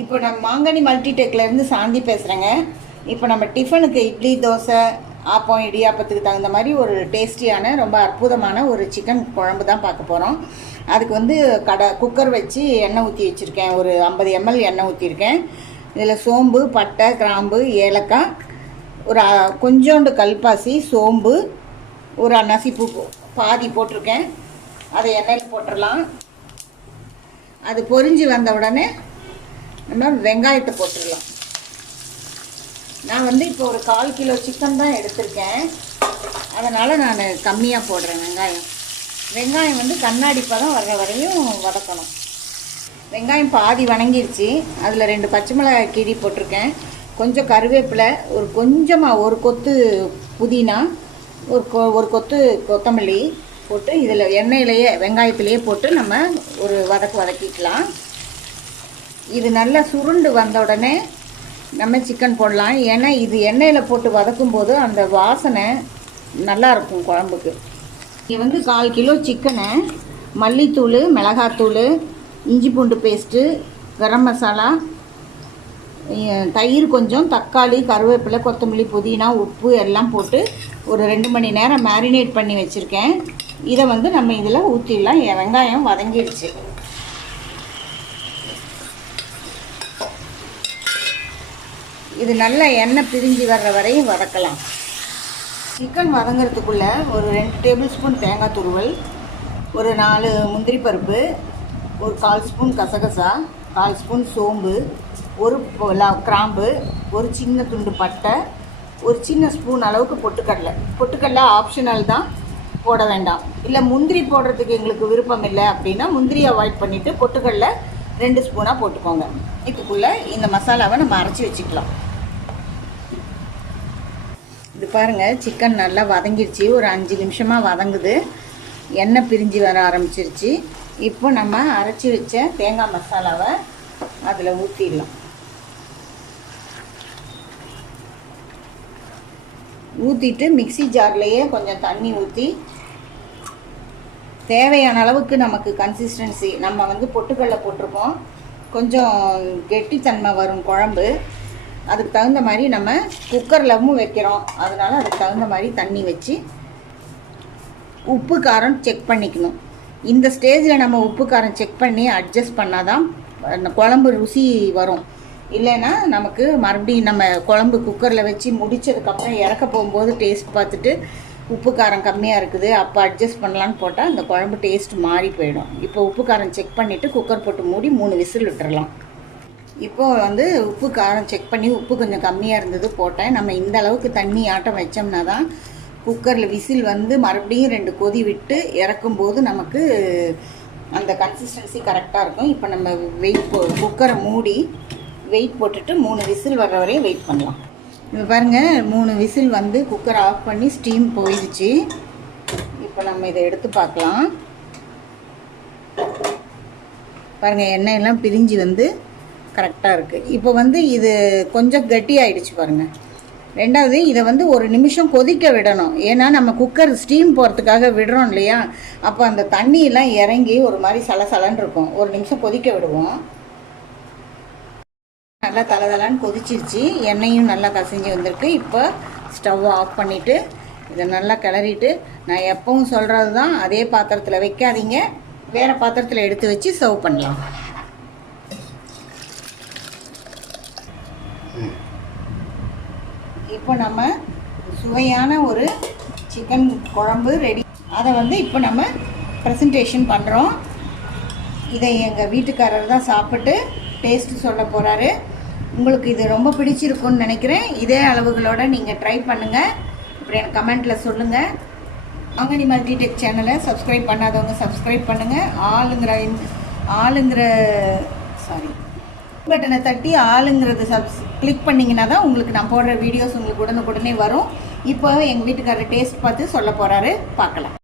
இப்போ நம்ம மாங்கனி மல்டிடெக்லேருந்து சாந்தி பேசுகிறேங்க. இப்போ நம்ம டிஃபனுக்கு இட்லி, தோசை, ஆப்பம், இடியாப்பத்துக்கு தகுந்த மாதிரி ஒரு டேஸ்டியான ரொம்ப அற்புதமான ஒரு சிக்கன் குழம்பு தான் பார்க்க போகிறோம். அதுக்கு வந்து குக்கர் வச்சு எண்ணெய் ஊற்றி வச்சுருக்கேன். ஒரு 50 ml எண்ணெய் ஊற்றிருக்கேன். இதில் சோம்பு, பட்டை, கிராம்பு, ஏலக்காய், ஒரு கொஞ்சோண்டு கல்பாசி, சோம்பு, ஒரு நசிப்பூ பாதி போட்டிருக்கேன். அதை எண்ணெயில் போட்டுடலாம். அது பொரிஞ்சு வந்த உடனே நம்ம வெங்காயத்தை போட்டுடலாம். நான் வந்து இப்போ ஒரு 1/4 கிலோ சிக்கன் தான் எடுத்திருக்கேன். அதனால் நான் கம்மியாக போடுறேன் வெங்காயம். வெங்காயம் வந்து கண்ணாடி பதம் வர்ற வரையும் வதக்கணும். வெங்காயம் பாதி வணங்கிருச்சு. அதில் 2 பச்சை மிளகாய் கீரி போட்டிருக்கேன். கொஞ்சம் கருவேப்பிலை, ஒரு கொத்து புதினா, ஒரு கொத்து கொத்தமல்லி போட்டு இதில் எண்ணெயிலேயே வெங்காயத்திலேயே போட்டு நம்ம ஒரு வதக்கிக்கலாம். இது நல்லா சுருண்டு வந்த உடனே நம்ம சிக்கன் போடலாம். ஏன்னா இது எண்ணெயில் போட்டு வதக்கும்போது அந்த வாசனை நல்லாயிருக்கும் குழம்புக்கு. இது வந்து 1/4 கிலோ சிக்கனை மல்லித்தூள், மிளகாத்தூள், இஞ்சி பூண்டு பேஸ்ட்டு, கரம் மசாலா, தயிர் கொஞ்சம், தக்காளி, கருவேப்பிலை, கொத்தமல்லி, புதினா, உப்பு எல்லாம் போட்டு ஒரு 2 மணி நேரம் மேரினேட் பண்ணி வச்சுருக்கேன். இதை வந்து நம்ம இதில் ஊற்றிடலாம். வெங்காயம் வதங்கிடுச்சு. இது நல்லா எண்ணெய் பிரிஞ்சு வர்ற வரையும் வதக்கலாம். சிக்கன் வதங்கிறதுக்குள்ளே ஒரு 2 டேபிள் ஸ்பூன் தேங்காய் துருவல், ஒரு 4 முந்திரி பருப்பு, ஒரு 1/4 ஸ்பூன் கசகசா, 1/4 ஸ்பூன் சோம்பு, ஒரு கிராம்பு, ஒரு சின்ன துண்டு பட்டை, ஒரு சின்ன ஸ்பூன் அளவுக்கு பொட்டுக்கடலை ஆப்ஷனல் தான், போட வேண்டாம். இல்லை முந்திரி போடுறதுக்கு எங்களுக்கு விருப்பம் இல்லை அப்படின்னா முந்திரி அவாய்ட் பண்ணிவிட்டு பொட்டுக்கடலை 2 ஸ்பூனாக போட்டுக்கோங்க. இதுக்குள்ளே இந்த மசாலாவை நம்ம அரைச்சி வச்சுக்கலாம். இது பாருங்கள், சிக்கன் நல்லா வதங்கிடுச்சு. ஒரு 5 நிமிஷமாக வதங்குது. எண்ணெய் பிரிஞ்சு வர ஆரம்பிச்சிருச்சு. இப்போ நம்ம அரைச்சி வச்ச தேங்காய் மசாலாவை அதில் ஊற்றிடலாம். ஊற்றிட்டு மிக்சி ஜார்லேயே கொஞ்சம் தண்ணி ஊற்றி தேவையான அளவுக்கு நமக்கு கன்சிஸ்டன்சி, நம்ம வந்து பொட்டுக்கடலை போட்டிருக்கோம், கொஞ்சம் கெட்டித்தன்மை வரும் குழம்பு. அதுக்கு தகுந்த மாதிரி நம்ம குக்கரில் வைக்கிறோம். அதனால் அதுக்கு தகுந்த மாதிரி தண்ணி வச்சு உப்பு காரம் செக் பண்ணிக்கணும். இந்த ஸ்டேஜில் நம்ம உப்பு காரம் செக் பண்ணி அட்ஜஸ்ட் பண்ணால் தான் குழம்பு ருசி வரும். இல்லைன்னா நமக்கு மறுபடியும் நம்ம குழம்பு குக்கரில் வச்சு முடித்ததுக்கப்புறம் இறக்க போகும்போது டேஸ்ட் பார்த்துட்டு உப்பு காரம் கம்மியாக இருக்குது, அப்போ அட்ஜஸ்ட் பண்ணலான்னு போட்டால் அந்த குழம்பு டேஸ்ட் மாறி போயிடும். இப்போ உப்பு காரம் செக் பண்ணிவிட்டு குக்கர் போட்டு மூடி 3 விசில் விட்டுறலாம். இப்போது வந்து உப்பு காரம் செக் பண்ணி உப்பு கொஞ்சம் கம்மியாக இருந்தது போட்டேன். நம்ம இந்த அளவுக்கு தண்ணி ஆட்டம் வச்சோம்னா தான் குக்கரில் விசில் வந்து மறுபடியும் 2 கொதி விட்டு இறக்கும்போது நமக்கு அந்த கன்சிஸ்டன்சி கரெக்டாக இருக்கும். இப்போ நம்ம குக்கரை மூடி வெயிட் போட்டுட்டு 3 விசில் வர்ற வரையும் வெயிட் பண்ணலாம். இப்போ பாருங்கள், 3 விசில் வந்து குக்கர் ஆஃப் பண்ணி ஸ்டீம் போயிடுச்சு. இப்போ நம்ம இதை எடுத்து பார்க்கலாம். பாருங்கள், எண்ணெயெல்லாம் பிரிஞ்சு வந்து கரெக்டாக இருக்குது. இப்போ வந்து இது கொஞ்சம் கட்டி ஆகிடுச்சு பாருங்கள். ரெண்டாவது, இதை வந்து 1 நிமிஷம் கொதிக்க விடணும். ஏன்னா நம்ம குக்கர் ஸ்டீம் போகிறதுக்காக விடுறோம் இல்லையா, அப்போ அந்த தண்ணியெல்லாம் இறங்கி ஒரு மாதிரி சலசலன்னு இருக்கும். 1 நிமிஷம் கொதிக்க விடுவோம். நல்லா தலதலான்னு கொதிச்சிருச்சு. எண்ணெயும் நல்லா கசிஞ்சு வந்திருக்கு. இப்போ ஸ்டவ்வை ஆஃப் பண்ணிவிட்டு இதை நல்லா கிளறிட்டு, நான் எப்பவும் சொல்கிறது தான், அதே பாத்திரத்தில் வைக்காதீங்க, வேறு பாத்திரத்தில் எடுத்து வச்சு சர்வ் பண்ணலாம். இப்போ நம்ம சுவையான ஒரு சிக்கன் குழம்பு ரெடி. அதை வந்து இப்போ நம்ம ப்ரெசன்டேஷன் பண்ணுறோம். இதை எங்கள் வீட்டுக்காரர் தான் சாப்பிட்டு டேஸ்ட்டு சொல்ல போகிறாரு. உங்களுக்கு இது ரொம்ப பிடிச்சிருக்குன்னு நினைக்கிறேன். இதே அளவுகளோடு நீங்கள் ட்ரை பண்ணுங்கள். அப்புறம் எனக்கு கமெண்ட்டில் சொல்லுங்கள். மாங்கனி மல்டிடெக் சேனலை சப்ஸ்கிரைப் பண்ணாதவங்க சப்ஸ்கிரைப் பண்ணுங்கள். ஆளுங்கிற பட்டனை தட்டி ஆளுங்கிறது கிளிக் பண்ணிங்கன்னா தான் உங்களுக்கு நான் போடுற வீடியோஸ் உங்களுக்கு உடனுக்குடனே வரும். இப்போ எங்கள் வீட்டுக்காரர் டேஸ்ட் பார்த்து சொல்ல போகிறாரு, பார்க்கலாம்.